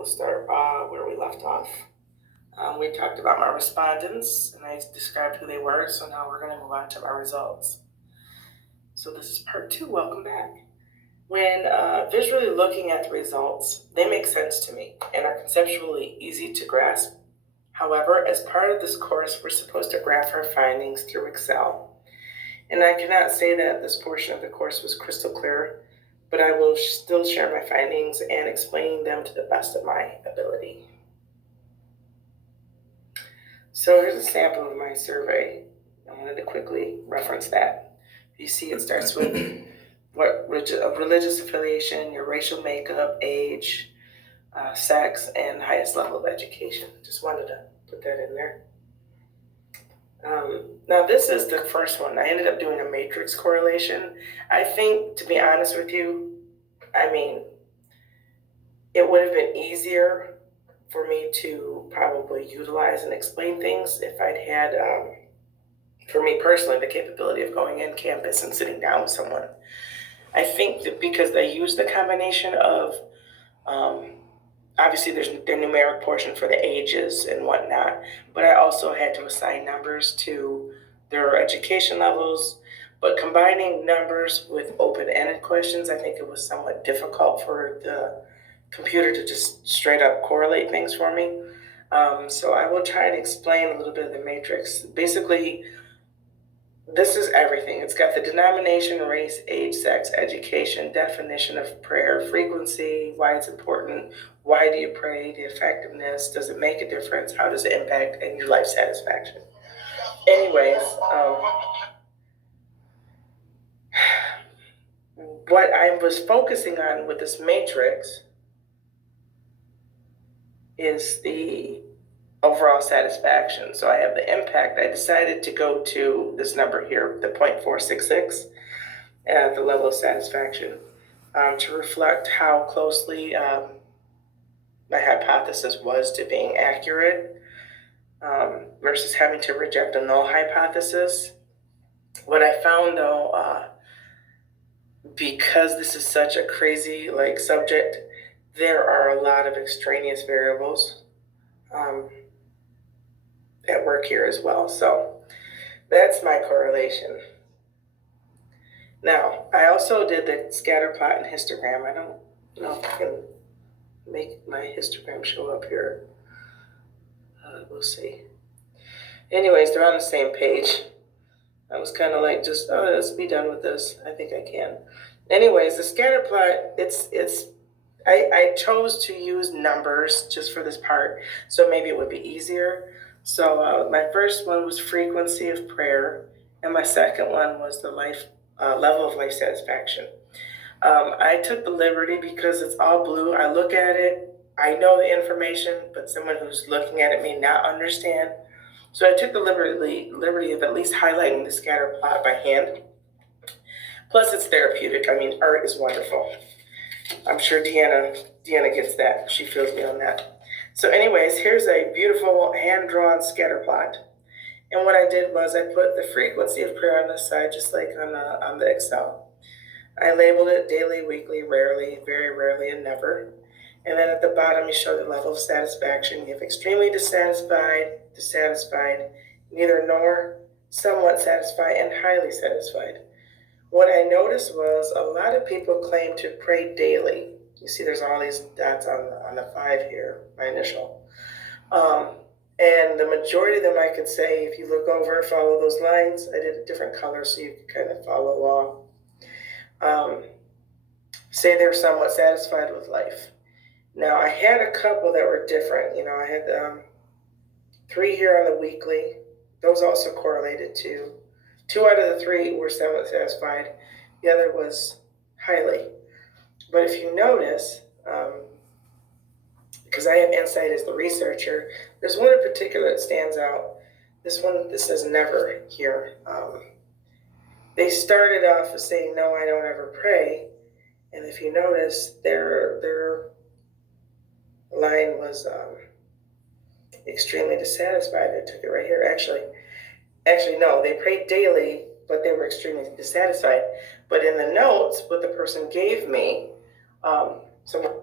we'll start where we left off. We talked about my respondents and I described who they were, so now we're going to move on to my results. So this is part 2. Welcome back. When visually looking at the results, they make sense to me and are conceptually easy to grasp. However, as part of this course, we're supposed to graph our findings through Excel. And I cannot say that this portion of the course was crystal clear, but I will still share my findings and explain them to the best of my ability. So here's a sample of my survey. I wanted to quickly reference that. You see it starts with what religious affiliation, your racial makeup, age, sex, and highest level of education. Just wanted to put that in there. Now this is the first one. I ended up doing a matrix correlation. I think, to be honest with you, it would have been easier for me to probably utilize and explain things if I'd had, for me personally, the capability of going in campus and sitting down with someone. I think that because they use the combination of, obviously there's their numeric portion for the ages and whatnot, but I also had to assign numbers to their education levels. But combining numbers with open-ended questions, I think it was somewhat difficult for the computer to just straight up correlate things for me. So I will try to explain a little bit of the matrix. Basically, this is everything. It's got the denomination, race, age, sex, education, definition of prayer, frequency, why it's important, why do you pray, the effectiveness, does it make a difference, how does it impact, and your life satisfaction. Anyways, what I was focusing on with this matrix is the overall satisfaction. So I have the impact. I decided to go to this number here, the 0.466, at the level of satisfaction, to reflect how closely my hypothesis was to being accurate, versus having to reject a null hypothesis. What I found, though, because this is such a crazy subject, there are a lot of extraneous variables at work here as well. So that's my correlation. Now, I also did the scatter plot and histogram. I don't know if I can make my histogram show up here. We'll see. Anyways, they're on the same page. I was kind of like, just, let's be done with this. I think I can. Anyways, the scatter plot, I chose to use numbers just for this part, so maybe it would be easier. So my first one was frequency of prayer, and my second one was the level of life satisfaction. I took the liberty, because it's all blue, I look at it, I know the information, but someone who's looking at it may not understand. So I took the liberty of at least highlighting the scatter plot by hand. Plus it's therapeutic. Art is wonderful. I'm sure Deanna gets that. She feels me on that. So anyways, here's a beautiful hand-drawn scatter plot. And what I did was I put the frequency of prayer on the side, just like on the Excel. I labeled it daily, weekly, rarely, very rarely, and never. And then at the bottom, you show the level of satisfaction. You have extremely dissatisfied, neither nor, somewhat satisfied, and highly satisfied. What I noticed was a lot of people claim to pray daily. You see there's all these dots on the 5 here, my initial. And the majority of them I could say, if you look over, follow those lines. I did a different color so you could kind of follow along. Say they're somewhat satisfied with life. Now, I had a couple that were different. I had 3 here on the weekly. Those also correlated to 2 out of the 3 were somewhat satisfied. The other was highly. But if you notice, because I have insight as the researcher, there's one in particular that stands out. This says never here. They started off with saying, no, I don't ever pray. And if you notice, their line was extremely dissatisfied. I took it right here. Actually, no, they prayed daily, but they were extremely dissatisfied. But in the notes, what the person gave me, someone